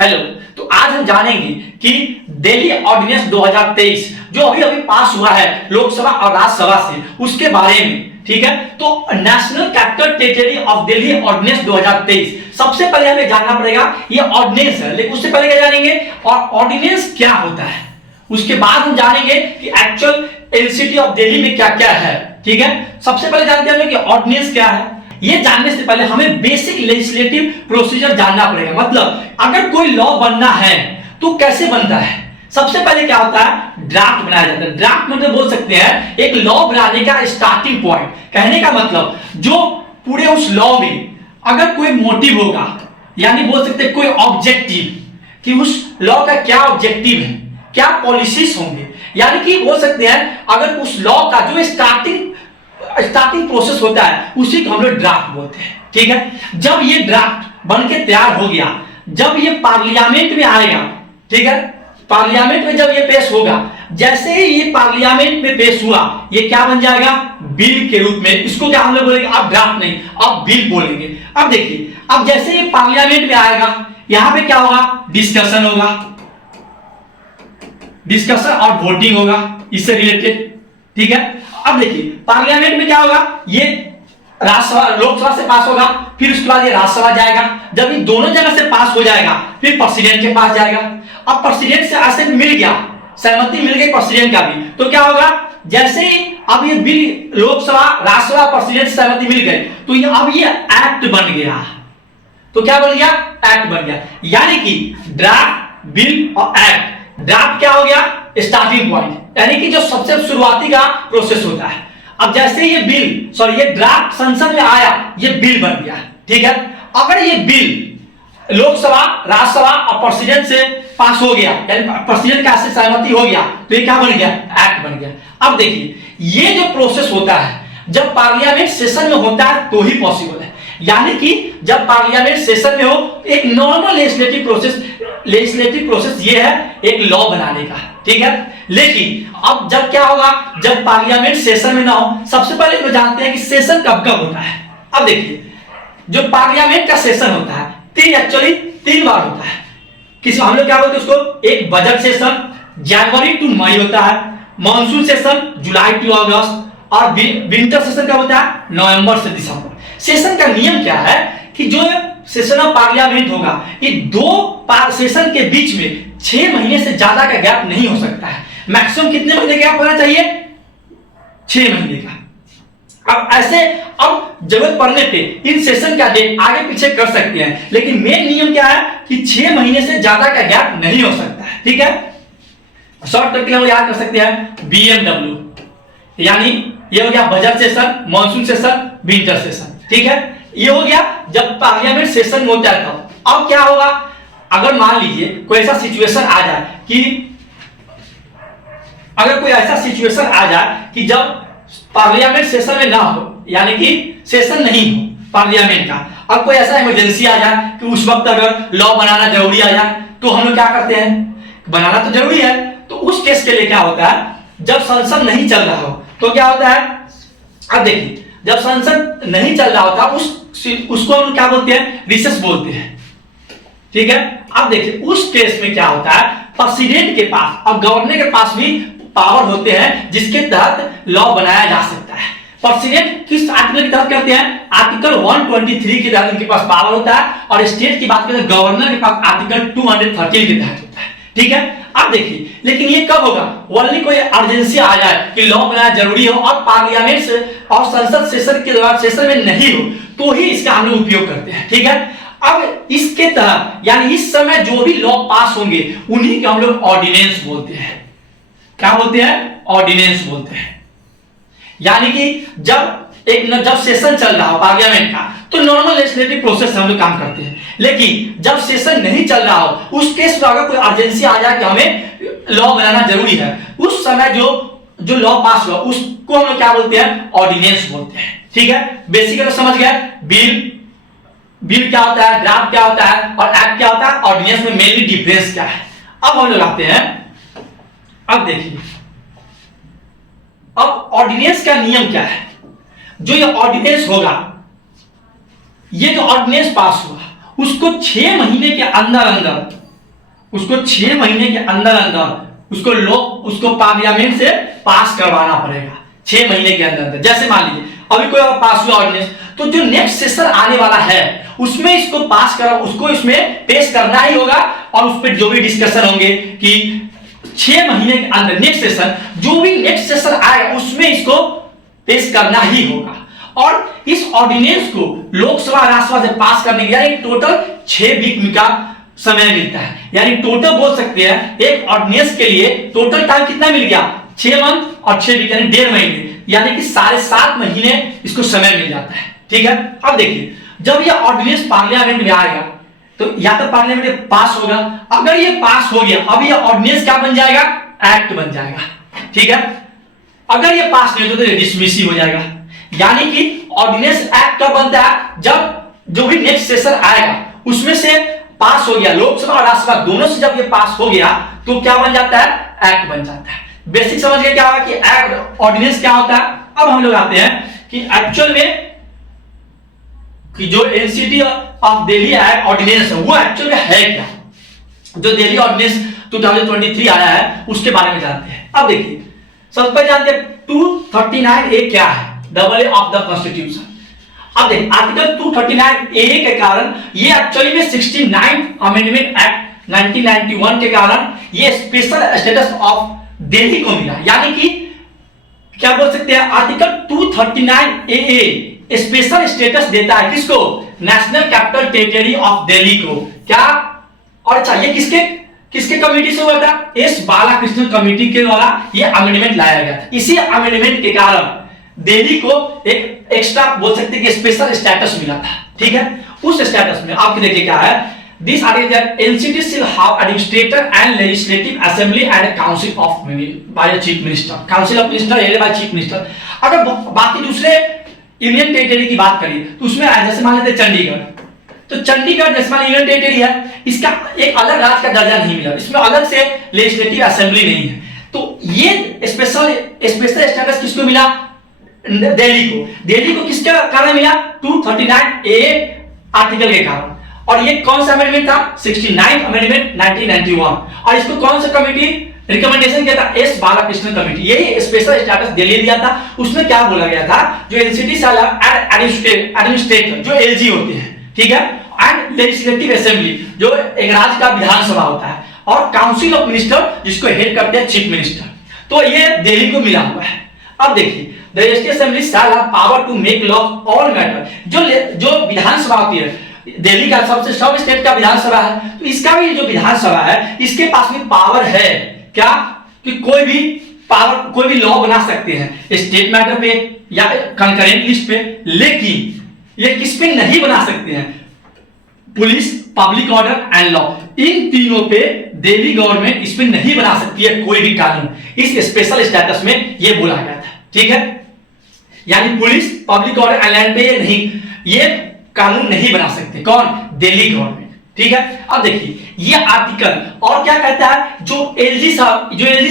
Hello. तो आज हम जानेंगे कि दिल्ली ऑर्डिनेंस 2023 जो अभी अभी पास हुआ है लोकसभा और राज्यसभा से, उसके बारे में। ठीक है, तो national capital territory of Delhi ordinance 2023 सबसे पहले हमें जानना पड़ेगा ये ऑर्डिनेंस है, लेकिन उससे पहले क्या जानेंगे और ऑर्डिनेंस क्या होता है। उसके बाद हम जानेंगे कि एक्चुअल एनसीटी ऑफ दिल्ली में क्या क्या है। ठीक है, सबसे पहले जानते हैं कि ऑर्डिनेंस क्या है। ये जानने से पहले हमें बेसिक लेजिस्लेटिव प्रोसीजर जानना पड़ेगा। मतलब अगर कोई लॉ बनना है तो कैसे बनता है। सबसे पहले क्या होता है, ड्राफ्ट बनाया जाता है। ड्राफ्ट मतलब बोल सकते हैं एक लॉ बनाने का स्टार्टिंग पॉइंट। कहने का मतलब जो पूरे उस लॉ में अगर कोई मोटिव होगा, यानी बोल सकते हैं कोई ऑब्जेक्टिव, कि उस लॉ का क्या ऑब्जेक्टिव है, क्या पॉलिसीज होंगे, यानी कि बोल सकते हैं अगर उस लॉ का जो स्टार्टिंग प्रोसेस होता है उसी को हम लोग ड्राफ्ट बोलते हैं। ठीक है, जब ये ड्राफ्ट बन के तैयार हो गया, जब ये पार्लियामेंट में आएगा, ठीक है, पार्लियामेंट में जब ये पेश होगा, जैसे ही ये पार्लियामेंट में पेश हुआ ये क्या बन जाएगा, बिल के रूप में। इसको क्या हम लोग बोलेंगे, आप ड्राफ्ट नहीं, आप बिल बोलेंगे। अब देखिए, अब जैसे ये पार्लियामेंट में आएगा, यहां पे क्या होगा, डिस्कशन होगा, डिस्कशन और वोटिंग होगा इससे रिलेटेड। ठीक है, अब देखिए पार्लियामेंट में क्या होगा, ये राज्यसभा लोकसभा से पास होगा, फिर उसके बाद ये राज्यसभा जाएगा। जब इन दोनों जगह से पास हो जाएगा फिर प्रेसिडेंट के पास जाएगा। अब प्रेसिडेंट से ऐसे मिल गया, सहमति मिल गई प्रेसिडेंट का भी, तो क्या होगा, जैसे ही अब ये बिल लोकसभा राज्यसभा प्रेसिडेंट से सहमति मिल गई तो ये अब ये एक्ट बन गया। तो क्या बन गया, एक्ट बन गया। यानी कि ड्राफ्ट, बिल और एक्ट। ड्राफ्ट क्या हो गया, स्टार्टिंग पॉइंट, यानी कि जो सबसे शुरुआती का प्रोसेस होता है। अब जैसे ये ये ड्राफ्ट संसद में आया, ये बिल बन गया। ठीक है, अगर ये बिल लोकसभा, राज्यसभा और प्रेसिडेंट से पास हो गया, यानी प्रेसिडेंट का से सहमति हो गया, तो ये क्या बन गया, एक्ट बन गया। अब देखिए ये जो प्रोसेस होता है जब पार्लियामेंट सेशन में होता है तो ही पॉसिबल है। यानी कि जब पार्लियामेंट सेशन में हो, एक नॉर्मल लेजिस्लेटिव प्रोसेस ये है एक लॉ बनाने का। ठीक है, लेकिन अब जब क्या होगा, जब पार्लियामेंट सेशन में ना हो, सबसे पहले तो जानते हैं कि सेशन कब कब होता है। अब देखिए जो पार्लियामेंट का सेशन होता है तीन बार होता है। किसी हम लोग क्या बोलते हैं उसको, एक बजट सेशन जनवरी टू मई होता है, मॉनसून सेशन जुलाई टू अगस्त, और विंटर सेशन कब होता है, नवंबर से दिसंबर। सेशन का नियम क्या है कि जो सेशन ऑफ पार्लियामेंट होगा, ये दो सेशन के बीच में 6 महीने से ज्यादा का गैप नहीं हो सकता है। मैक्सिमम कितने महीने गैप होना चाहिए, 6 महीने का। अब ऐसे अब जरूरत पड़ने पे इन सेशन का डेट आगे पीछे कर सकते हैं, लेकिन मेन नियम क्या है कि 6 महीने से ज्यादा का गैप नहीं हो सकता है। ठीक है, शॉर्टकट के लिए याद कर सकते हैं BMW, यानी ये हो गया budget session, monsoon session, winter session. ठीक है, ये हो गया जब पार्लियामेंट सेशन में होता है तब। अब क्या होगा, अगर मान लीजिए कोई ऐसा सिचुएशन आ जाए कि जब पार्लियामेंट सेशन में ना हो, यानी कि सेशन नहीं हो पार्लियामेंट का, अब कोई ऐसा इमरजेंसी आ जाए कि उस वक्त अगर लॉ बनाना जरूरी आ जाए, तो हम लोग क्या करते हैं, बनाना तो जरूरी है। तो उस केस के लिए क्या होता है, जब संसद नहीं चल रहा हो तो क्या होता है, अब देखिए जब संसद नहीं चल रहा होता उसको हम क्या बोलते हैं, रिसेस बोलते हैं। ठीक है, अब देखिए उस केस में क्या होता है, प्रेसिडेंट के पास और गवर्नर के पास भी पावर होते हैं जिसके तहत लॉ बनाया जा सकता है। प्रेसिडेंट किस आर्टिकल के तहत करते हैं, आर्टिकल 123 के तहत उनके पास पावर होता है, और स्टेट की बात करें गवर्नर के पास आर्टिकल 213 के तहत होता है। ठीक है, अब देखिए लेकिन ये कब होगा, ओनली कोई अर्जेंसी आ जाए कि लॉ बनाना जरूरी हो और पार्लियामेंट से और संसद सेशन के दौरान सेशन में नहीं हो, तो ही इसका हम लोग उपयोग करते हैं। ठीक है, अब इसके तहत यानी इस समय जो भी लॉ पास होंगे उन्हीं को हम लोग ऑर्डिनेंस बोलते हैं। क्या बोलते हैं, ऑर्डिनेंस बोलते हैं। यानी कि जब सेशन चल रहा हो पार्लियामेंट का तो नॉर्मल लेजिस्लेटिव प्रोसेस हम लोग काम करते हैं, लेकिन जब सेशन नहीं चल रहा हो उस केस में अगर कोई अर्जेंसी आ जाए कि हमें लॉ बनाना जरूरी है, उस समय जो लॉ पास हुआ उसको हम लोग क्या बोलते हैं, ऑर्डिनेंस बोलते हैं। ठीक है, बेसिकली समझ गए, बिल क्या होता है, ड्राफ्ट क्या होता है और एक्ट क्या होता है, ऑर्डिनेंस में मेनली डिफरेंस क्या है। अब हम लोग आते हैं, अब देखिए अब ऑर्डिनेंस का नियम क्या है। जो ये ऑर्डिनेंस होगा, ये जो ऑर्डिनेंस पास हुआ उसको 6 महीने के अंदर अंदर उसको 6 महीने के अंदर अंदर उसको पार्लियामेंट से पास करवाना पड़ेगा 6 महीने के अंदर अंदर। जैसे मान लीजिए अभी कोई पास हुआ ऑर्डिनेंस, तो जो नेक्स्ट सेशन आने वाला है उसमें इसको पास करा, उसको इसमें पेश करना ही होगा, और उस पर जो भी डिस्कशन होंगे कि 6 महीने के अंदर नेक्स्ट सेशन, जो भी नेक्स्ट सेशन आएगा उसमें इसको पेश करना ही होगा। और इस ऑर्डिनेंस को लोकसभा राज्यसभा से पास करने के लिए टोटल 6 वीक का समय मिलता है। यानी टोटल बोल सकते हैं एक ऑर्डिनेंस के लिए टोटल टाइम कितना मिल गया, 6 मंथ और 6 वीक यानी 1.5 महीने, यानी कि 7.5 महीने इसको समय मिल जाता है। ठीक है, अब देखिए जब ये ऑर्डिनेंस पार्लियामेंट में आएगा तो या तो पार्लियामेंट में पास होगा, अगर ये पास हो गया अब ये ऑर्डिनेंस क्या बन जाएगा, एक्ट बन जाएगा। ठीक है, अगर ये पास नहीं होता तो डिसमिस ही हो जाएगा। यानी कि ऑर्डिनेंस एक्ट कब बनता है, जब जो भी नेक्स्ट सेशन आएगा उसमें से पास हो गया, लोकसभा और राज्यसभा दोनों से जब ये पास हो गया तो क्या बन जाता है, एक्ट बन जाता है। बेसिक समझ गए क्या होगा कि एक्ट ऑर्डिनेंस क्या होता है। अब हम लोग आते हैं कि एक्चुअल में कि जो NCT of Delhi act ordinance है वो एक्चुअल में है क्या, जो दिल्ली ऑर्डिनेंस 2023 आया है उसके बारे में जानते हैं। अब देखिए सबसे पहले जानते हैं 239 ए क्या है, double A of the constitution. अब देखिए आर्टिकल 239 ए के कारण ये एक्चुअली में 69 अमेंडमेंट एक्ट 1991 के कारण ये स्पेशल स्टेटस ऑफ दिल्ली को मिला। यानी कि क्या बोल सकते हैं, आर्टिकल 239 ए स्पेशल स्टेटस देता है किसको, national capital territory of Delhi को। क्या, और अच्छा ये किसके कमेटी से हुआ था, एस बालाकृष्णन कमेटी के द्वारा ये अमेंडमेंट लाया गया था। इसी अमेंडमेंट के कारण दिल्ली को एक एक्स्ट्रा बोल सकते हैं कि स्पेशल स्टेटस मिला था। ठीक है, उस स्टेटस में आपके देखिए क्या है, this article that NCT shall have administrator and legislative assembly and council of by chief minister, council of minister headed by chief minister. अगर बाकी दूसरे यूनियन टेरिटरी की बात करिए तो उसमें जैसे मान लेते चंडीगढ़, तो चंडीगढ़ जैसे मान यूनियन टेरिटरी है, इसका एक अलग राज्य का दर्जा नहीं मिला, इसमें अलग से लेजिस्लेटिव असेंबली नहीं है। तो ये स्पेशल स्टेटस किसको मिला, दिल्ली को किसके कारण मिला, 239 ए आर्टिकल के कारण। और ये कौन सा अमेंडमेंट था, 69 अमेंडमेंट 1991। और इसको कौन सा कमेटी रिकमेंडेशन किया था, एस बालाकृष्णन कमेटी, यही स्पेशल स्टेटस दिल्ली दिया था। उसमें क्या बोला गया था, जो एनसीटी एडमिनिस्ट्रेटर जो एलजी होते हैं, ठीक है, एंड लेजिस्लेटिव असेंबली जो एक राज्य का विधानसभा होता है, और काउंसिल ऑफ मिनिस्टर जिसको हेड करते हैं चीफ मिनिस्टर, तो ये दिल्ली को मिला हुआ है। अब देखिए the legislative assembly shall have power to make law all matter, जो विधानसभा होती है, दिल्ली का सबसे सब स्टेट का विधानसभा है, तो इसका भी जो विधानसभा है इसके पास में पावर है क्या, कि कोई भी लॉ बना सकते हैं स्टेट मैटर पे या कंकरेंट लिस्ट पे। लेकिन ये किस पे नहीं बना सकते हैं, police, public order and law, इन तीनों पे दिल्ली गवर्नमेंट इस पे नहीं बना सकती है कोई भी कानून। इस स्पेशल स्टेटस में ये बोला गया था। ठीक है, यानी police, public order and land पे ये नहीं, ये कानून नहीं बना सकते कौन, दिल्ली गवर्नमेंट। ठीक है, अब देखिए ये आर्टिकल और क्या कहता है, जो एलजी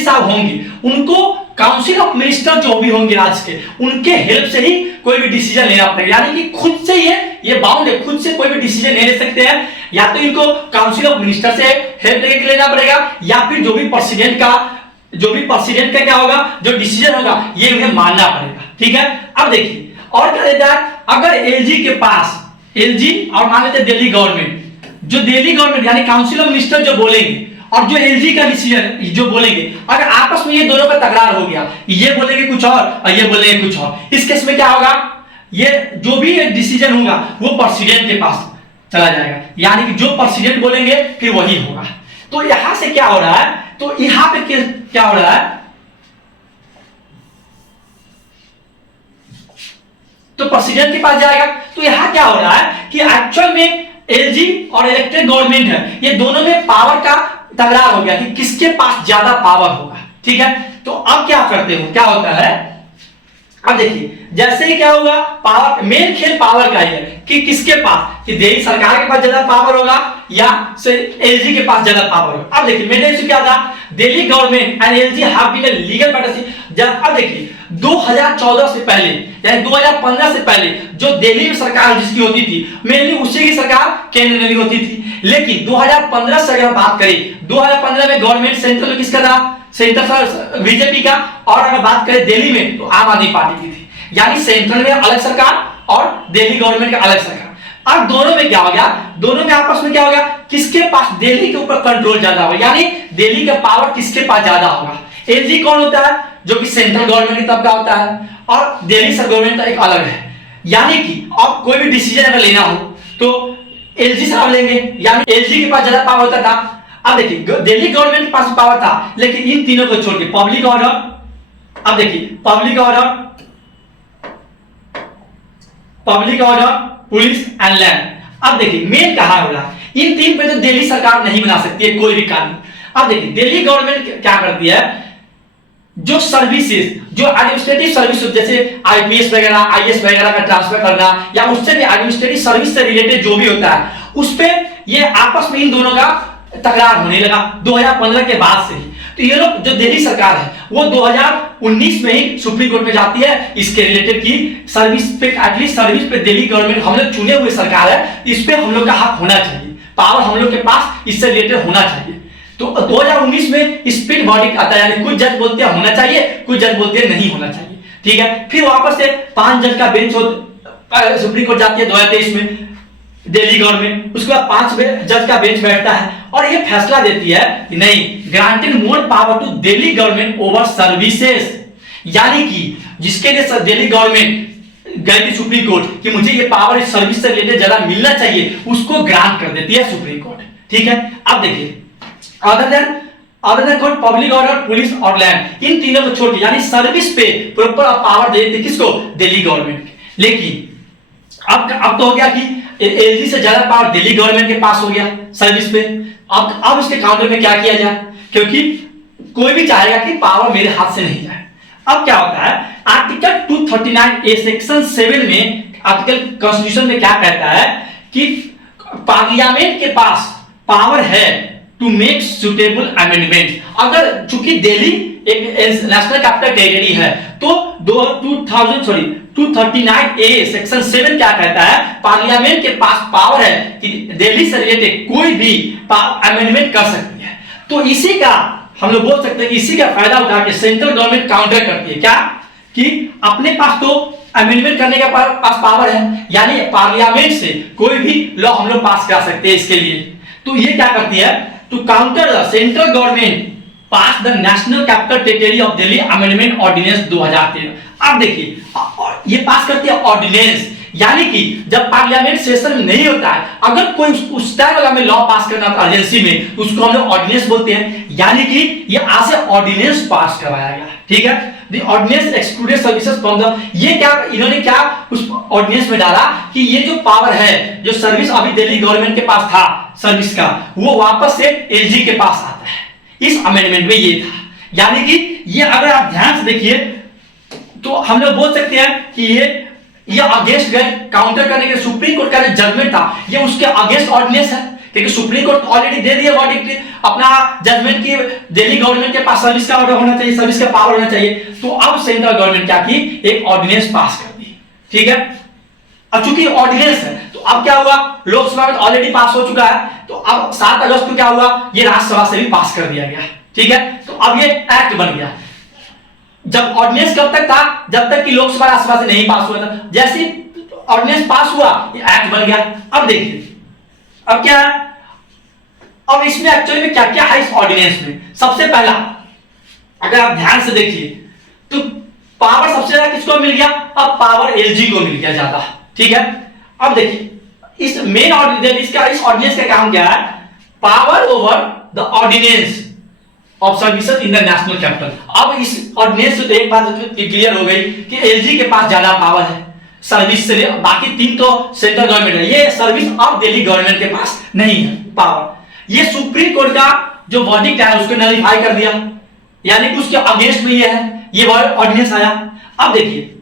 साहब होंगे उनको काउंसिल ऑफ मिनिस्टर जो भी होंगे राज्य के, उनके हेल्प से ही कोई भी डिसीजन लेना पड़ेगा। यानी कि खुद से ये बाउंड है, खुद से कोई भी डिसीजन नहीं ले सकते हैं, या तो इनको काउंसिल ऑफ मिनिस्टर से हेल्प लेके लेना पड़ेगा, या फिर जो भी प्रेसिडेंट का क्या होगा, जो डिसीजन होगा ये उन्हें मानना पड़ेगा। ठीक है, अब देखिए और क्या देता है, अगर एलजी के पास, एलजी और मान लेते दिल्ली गवर्नमेंट, जो दिल्ली गवर्नमेंट यानी काउंसिल ऑफ मिनिस्टर जो बोलेंगे और जो एलजी का डिसीजन जो बोलेंगे, अगर आपस में ये दोनों का तकरार हो गया, ये बोलेंगे कुछ और ये बोलेंगे कुछ और, इस केस में क्या होगा, ये जो भी डिसीजन होगा वो प्रेसिडेंट के पास चला जाएगा। यानी कि जो प्रेसिडेंट बोलेंगे फिर वही होगा। तो यहां से क्या हो रहा है, तो यहां पे क्या हो रहा है, तो प्रेसिडेंट के पास जाएगा। तो यहां क्या हो रहा है कि एक्चुअल में एलजी और इलेक्टेड गवर्नमेंट है, ये दोनों में पावर का तकरार हो गया कि किसके पास ज्यादा पावर होगा। ठीक है, तो अब क्या करते हो, क्या होता है, अब देखिए जैसे ही क्या होगा, पावर, मेन खेल पावर का ही है कि किसके पास, कि दिल्ली सरकार के पास ज्यादा पावर होगा या से एलजी के पास ज्यादा पावर होगा। अब देखिए मेन इशू क्या था, Delhi government and LG have been a legal partnership. अब देखिए 2014 से पहले यानी 2015 से पहले जो दिल्ली में सरकार जिसकी होती थी मेनली उसी की सरकार केंद्र में भी होती थी। लेकिन 2015 से अगर बात करें, 2015 में गवर्नमेंट सेंट्रल में किसका था, सेंटर बीजेपी का, और अगर बात करें दिल्ली में तो आम आदमी पार्टी की थी। यानी सेंट्रल में अलग सरकार और दिल्ली गवर्नमेंट का अलग सरकार। अब दोनों में क्या हो गया, दोनों में आपस में क्या हो गया, किसके पास दिल्ली के ऊपर कंट्रोल ज्यादा होगा, यानी दिल्ली का पावर किसके पास ज्यादा होगा। एलजी कौन होता है, जो कि सेंट्रल गवर्नमेंट की तरफ का होता है, और दिल्ली सब गवर्नमेंट का एक अलग है। यानी कि अब कोई भी डिसीजन अगर लेना हो तो एलजी से आप लेंगे, यानी एलजी के पास ज्यादा पावर होता था। अब देखिए दिल्ली गवर्नमेंट के पास पावर था, लेकिन इन तीनों को छोड़ के पब्लिक ऑर्डर, अब देखिए public order, police and land. अब देखिए मेन कहां हो रहा, इन तीन पे तो दिल्ली सरकार नहीं बना सकती है कोई भी कानून। अब देखिए दिल्ली गवर्नमेंट क्या करती है, जो सर्विसेज, जो एडमिनिस्ट्रेटिव सर्विस जैसे आईपीएस वगैरह, आईएएस वगैरह का ट्रांसफर करना या उससे भी एडमिनिस्ट्रेटिव सर्विस से रिलेटेड जो भी होता है, उस पे ये आपस में इन दोनों का तकरार होने लगा 2015 के बाद से ही। तो ये लोग जो दिल्ली सरकार है वो 2019 में ही सुप्रीम कोर्ट में जाती है इसके रिलेटेड की सर्विस पे, एटलीस्ट सर्विस पे दिल्ली गवर्नमेंट, हम लोग चुने हुए सरकार है, इस पे हम लोग का हक होना चाहिए, पावर हम लोग के पास इससे रिलेटेड होना चाहिए। तो 2019 में स्प्लिट वर्डिक्ट आता है, यानी कुछ जज बोलते हैं होना चाहिए, कुछ जज बोलते हैं नहीं होना चाहिए। ठीक है, फिर वापस से 5 जज का बेंच सुप्रीम कोर्ट जाती है 2023 में दिल्ली गवर्नमेंट, उसके बाद 5 जज का बेंच बैठता है और ये फैसला देती है कि नहीं, granted more power to Delhi government over services. यानी कि जिसके लिए दिल्ली गवर्नमेंट गई थी सुप्रीम कोर्ट कि मुझे ये पावर इस सर्विस से रिलेटेड ज्यादा मिलना चाहिए, उसको ग्रांट कर देती है सुप्रीम कोर्ट। ठीक है, अब देखिए other than court, public order, police और लैंड, इन तीनों को छोड़ के यानी सर्विस पे प्रॉपर पावर दे देती किसको, दिल्ली गवर्नमेंट। लेकिन अब तो हो गया कि एलजी से ज्यादा पावर दिल्ली गवर्नमेंट के पास हो गया सर्विस पे। अब इसके काउंटर में क्या किया जाए, क्योंकि कोई भी चाहेगा कि पावर मेरे हाथ से नहीं जाए। अब क्या होता है, आर्टिकल 239 ए सेक्शन 7 में, आर्टिकल कॉन्स्टिट्यूशन में क्या कहता है कि पार्लियामेंट के पास पावर है टू मेक सुटेबल अमेंडमेंट। अगर चूंकि दिल्ली एक नेशनल कैपिटल टेरिटरी है तो 239 ए सेक्शन 7 क्या कहता है, पार्लियामेंट के पास पावर है कि दिल्ली से रिलेटेड कोई भी अमेंडमेंट कर सकती है। तो इसी का हम लोग बोल सकते हैं कि इसी का फायदा उठा के सेंट्रल गवर्नमेंट काउंटर करती है, क्या कि अपने पास तो अमेंडमेंट करने का पास पावर है, यानी पार्लियामेंट से कोई भी लॉ हम लोग पास करा सकते हैं इसके लिए। तो ये क्या करती है, to counter the central government pass the national capital territory of Delhi amendment ordinance 2013। अब देखिए ये पास करती है ऑर्डिनेंस, यानी कि जब पार्लियामेंट सेशन में नहीं होता है, अगर कोई उस टाइम अगर हमें लॉ पास करना था अर्जेंसी में, उसको हम लोग ऑर्डिनेंस बोलते हैं। यानी कि ये आज से ऑर्डिनेंस पास करवाया गया। ठीक है, the ordinance excluded services from the, ये क्या इन्होंने क्या उस ऑर्डिनेंस में डाला कि ये जो पावर है, जो सर्विस अभी दिल्ली गवर्नमेंट के पास था सर्विस का, वो वापस से एलजी के पास आता है। इस अमेंडमेंट में ये था, यानी कि ये अगर आप ध्यान से देखिए तो हम लोग बोल सकते हैं कि ये अगेंस्ट गए काउंटर करने के सुप्रीम कोर्ट का जो जजमेंट था ये उसके अगेंस्ट ऑर्डिनेंस है, क्योंकि सुप्रीम कोर्ट ऑलरेडी दे दिया वर्डिक्ट अपना जजमेंट की दिल्ली गवर्नमेंट के पास सर्विस का ऑर्डर होना चाहिए, सर्विस का पावर होना चाहिए। तो अब सेंट्रल गवर्नमेंट क्या की, एक ऑर्डिनेंस पास कर दी। ठीक है, अब चूंकि ऑर्डिनेंस है तो अब क्या हुआ, लोकसभा में ऑलरेडी पास हो चुका है, तो अब 7 अगस्त को क्या हुआ, ये राज्यसभा से भी पास कर दिया गया। ठीक है, तो अब ये एक्ट बन गया। जब ऑर्डिनेंस कब तक था, जब तक कि लोकसभा राज्यसभा से नहीं पास हुआ था। जैसे ऑर्डिनेंस पास हुआ ये एक्ट बन गया। अब देखिए अब क्या है, अब इसमें एक्चुअली में क्या क्या है इस ऑर्डिनेंस में। सबसे पहला अगर आप ध्यान से देखिए तो पावर सबसे ज्यादा किसको मिल गया, अब पावर एलजी को मिल गया ज्यादा। ठीक है, अब देखिए इस मेन ऑर्डिनेंस का, इस ऑर्डिनेंस का काम क्या है, power over the ordinance of services in the national capital. अब इस ऑर्डिनेंस से तो एक बात क्लियर हो गई कि एलजी के पास ज्यादा पावर है सर्विस से, बाकी 3 तो सेंट्रल गवर्नमेंट है, ये सर्विस अब दिल्ली गवर्नमेंट के पास नहीं है पावर। ये सुप्रीम कोर्ट का जो वर्डिक्ट है उसको नलिफाई कर दिया, यानी कि उसके अगेंस्ट में ये है, ये ऑर्डिनेंस आया। अब देखिए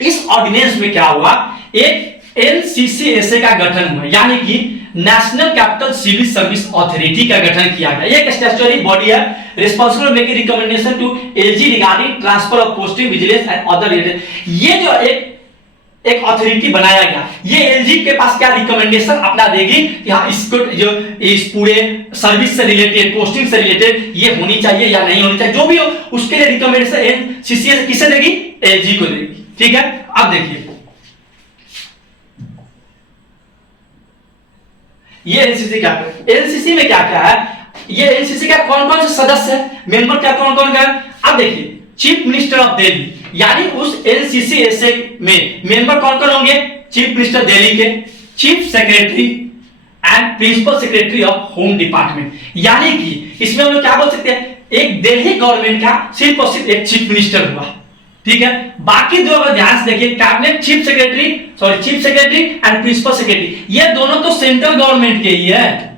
इस ऑर्डिनेंस में क्या हुआ, एक एनसीसीएसए का गठन हुआ, यानी कि national capital civil service authority का गठन किया गया। एक स्टैट्यूटरी बॉडी है responsible making recommendation to LG regarding transfer of posting vigilance and other related. ये जो एक अथॉरिटी बनाया गया, ये एलजी के पास क्या रिकमेंडेशन अपना देगी कि हाँ इसको जो इस पूरे सर्विस से रिलेटेड, पोस्टिंग से रिलेटेड ये होनी चाहिए या नहीं होनी चाहिए, जो भी हो उसके लिए रिकमेंडेशन एनसीसीएस किसे देगी, एलजी को देगी। ठीक है, अब देखिए ये एनसीसी क्या है, एनसीसी में क्या क्या है, ये एनसीसी का कौन कौन से सदस्य है, मेंबर क्या कौन कौन का है। अब देखिए चीफ मिनिस्टर ऑफ दिल्ली, यानी उस एनसीसीएसए में मेंबर कौन कौन होंगे, चीफ मिनिस्टर दिल्ली के, chief secretary and principal secretary of home department. यानी कि इसमें हम लोग क्या बोल सकते हैं, एक दिल्ली गवर्नमेंट का सिर्फ और सिर्फ एक चीफ मिनिस्टर हुआ। ठीक है, बाकी दो अगर ध्यान से देखिए, cabinet chief secretary and principal secretary, ये दोनों तो सेंट्रल गवर्नमेंट के ही है।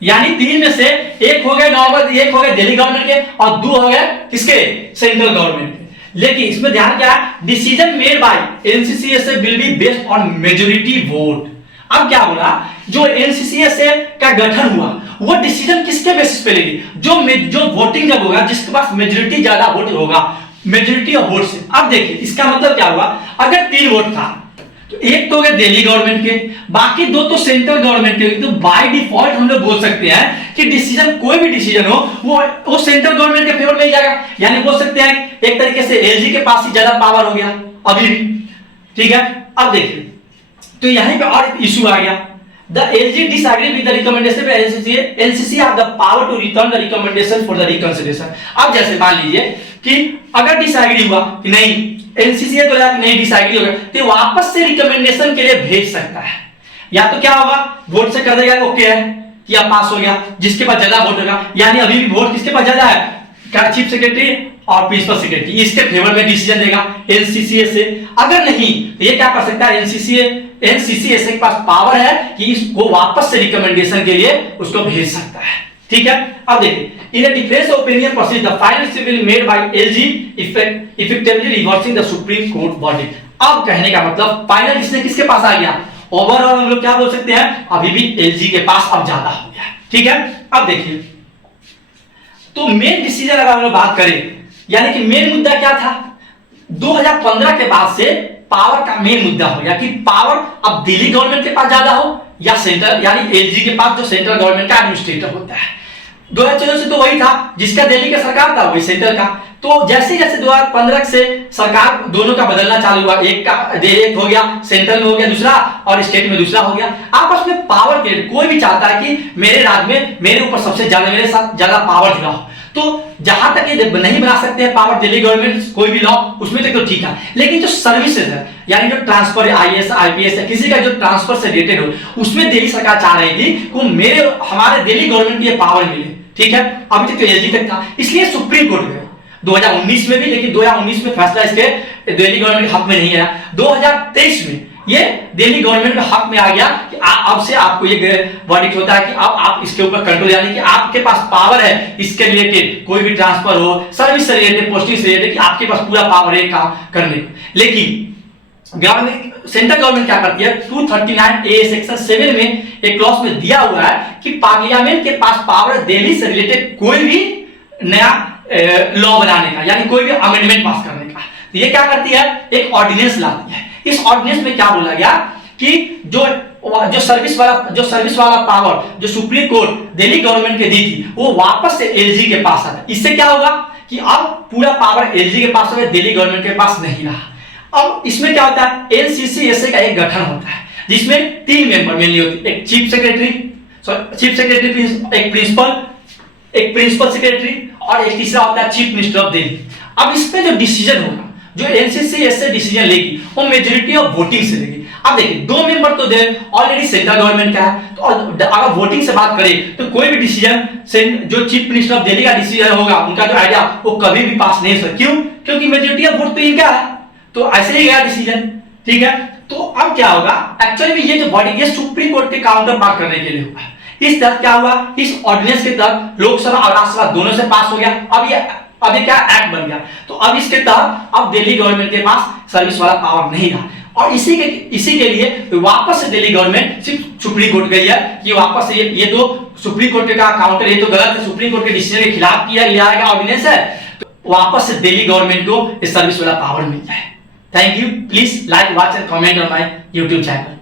यानी तीन में से एक हो गए नॉर्मल, एक हो गए दिल्ली गवर्नमेंट के और दो हो गए किसके, सेंट्रल गवर्नमेंट के। लेकिन इसमें ध्यान क्या है, decision made by NCCSA will be based on majority vote. अब क्या बोला, जो एनसीसीएसए का गठन हुआ वो डिसीजन किसके बेसिस पे लेगी, जो वोटिंग जब होगा, जिसके पास मेजॉरिटी ज्यादा वोट होगा, मेजॉरिटी ऑफ वोट से। अब देखिए इसका मतलब क्या हुआ, अगर 3 वोट था तो एक तो हो गया दिल्ली गवर्नमेंट के, बाकी 2 तो सेंट्रल गवर्नमेंट के। तो बाय डिफॉल्ट हम लोग बोल सकते हैं कि डिसीजन, कोई भी डिसीजन हो वो सेंट्रल गवर्नमेंट के फेवर में ही जाएगा। यानी बोल सकते हैं एक तरीके से एलजी के पास ही ज्यादा पावर हो गया अभी भी। ठीक है, अब देखिए तो यहीं पे और इशू आ गया, The LG disagree with the recommendation by NCC have the power to return the recommendation for the reconsideration। अब जैसे मान लीजिए कि अगर डिसएग्री हुआ कि नहीं, एनसीसी तो नहीं डिसएग्री होगा, तो वापस से रिकमेंडेशन के लिए भेज सकता है। या तो क्या होगा, वोट से कर देगा ओके है कि अब पास हो गया, जिसके पास ज्यादा वोट होगा। यानी अभी भी वोट किसके पास ज्यादा है, चीफ सेक्रेटरी और प्रिंसिपल सेक्रेटरी, इसके फेवर में डिसीजन देगा एनसीसीएसए। अगर नहीं तो ये क्या कर सकता है, एनसीसीएसए के पास पावर है कि इसको वापस से रिकमेंडेशन के लिए उसको भेज सकता है। ठीक है, अब देखिए in a difference opinion proceed the final decision will made by LG effectively reversing the supreme court verdict. अब कहने का मतलब फाइनल डिसीजन किसके पास आ गया, ओवरऑल हम लोग क्या बोल सकते हैं, अभी भी एलजी के पास अब ज्यादा हो गया। ठीक है, अब देखिए तो मेन डिसीजन अगर हम लोग बात करें, यानी कि मेन मुद्दा क्या था, 2015 के बाद से पावर का मेन मुद्दा हो गया कि पावर अब दिल्ली गवर्नमेंट के पास ज्यादा हो या सेंट्रल, यानी एलजी के पास जो सेंट्रल गवर्नमेंट का एडमिनिस्ट्रेटर होता है। 2014 से तो वही था, जिसका दिल्ली का सरकार था वही सेंट्रल का। तो जैसे जैसे 2015 से सरकार दोनों का बदलना चालू हुआ, एक हो गया सेंट्रल में हो गया दूसरा, और स्टेट में दूसरा हो गया। आपस में पावर के कोई भी चाहता है कि मेरे राज्य में मेरे ऊपर सबसे ज्यादा, मेरे साथ ज्यादा पावर जुड़ा हो। तो जहां तक ये नहीं बना सकते हैं पावर दिल्ली गवर्नमेंट कोई भी लॉ, उसमें तक तो ठीक है। लेकिन जो सर्विसेज है, यानी जो ट्रांसफर आईएएस आईपीएस है, किसी का जो ट्रांसफर से रिलेटेड हो, उसमें दिल्ली सरकार चाह रही थी कि हमारे दिल्ली गवर्नमेंट की ये पावर मिले। ठीक है, अभी तक तो एलजी तक था, इसलिए सुप्रीम कोर्ट गया 2019 में भी, लेकिन 2019 में फैसला इसके दिल्ली गवर्नमेंट के हक में नहीं आया। 2023 में ये दिल्ली गवर्नमेंट के हक में आ गया कि अब से आपको ये वर्डिक्ट होता है कि अब आप इसके ऊपर कंट्रोल, यानी कि आपके पास पावर है इसके रिलेटेड, कोई भी ट्रांसफर हो, सर्विस से रिलेटेड, पोस्टिंग से रिलेटेड, कि आपके पास पूरा पावर है काम करने को। लेकिन सेंट्रल गवर्नमेंट क्या करती है, 239 ए सेक्शन 7 में एक क्लॉज में दिया हुआ है कि पार्लियामेंट के पास पावर है दिल्ली से रिलेटेड कोई भी नया लॉ बनाने का, यानी कोई भी अमेंडमेंट पास करने का। तो ये क्या करती है, एक ऑर्डिनेंस लाती है। इस ऑर्डिनेंस में क्या बोला गया कि जो सर्विस वाला पावर जो सुप्रीम कोर्ट दिल्ली गवर्नमेंट के दी थी, वो वापस से एलजी के पास आता है। इससे क्या होगा कि अब पूरा पावर एलजी के पास है, दिल्ली गवर्नमेंट के पास नहीं रहा। अब इसमें क्या होता है, एनसीसीएसए का एक गठन होता है जिसमें 3 मेंबर मेनली होते हैं, एक चीफ सेक्रेटरी, एक प्रिंसिपल सेक्रेटरी और एक तीसरा होता है चीफ मिनिस्टर ऑफ दिल्ली। अब इसमें जो डिसीजन होगा, जो एनसीसीएसए डिसीजन लेगी, वो मेजॉरिटी ऑफ वोटिंग से लेगी। अब देखिए 2 मेंबर तो ऑलरेडी सेंट्रल गवर्नमेंट का है, तो अगर वोटिंग से बात करें तो कोई भी डिसीजन जो चीफ मिनिस्टर ऑफ दिल्ली का डिसीजन होगा, उनका जो आइडिया, वो कभी भी पास नहीं हो सकता। क्यों? क्योंकि मेजॉरिटी ऑफ वोट तो इनका है, तो ऐसे ही गया डिसीजन। ठीक है, तो अब क्या होगा, एक्चुअली में ये जो बॉडी, ये सुप्रीम कोर्ट के काउंटर पार्ट करने के लिए हुआ। इस तहत क्या हुआ, इस ऑर्डिनेंस के तहत लोकसभा और राज्यसभा दोनों से पास हो गया। अब ये अब ये क्या एक्ट बन गया, तो अब इसके तहत अब दिल्ली गवर्नमेंट के पास सर्विस वाला पावर नहीं रहा, और इसी के लिए वापस से दिल्ली गवर्नमेंट सिर्फ सुप्रीम कोर्ट गई है कि वापस से ये तो सुप्रीम कोर्ट का काउंटर, ये तो गलत है, सुप्रीम कोर्ट के डिसीजन के खिलाफ किया गया ऑर्डिनेंस है, तो वापस से दिल्ली गवर्नमेंट को इस सर्विस वाला पावर मिल जाए। Thank you, please like, watch and comment on my YouTube channel.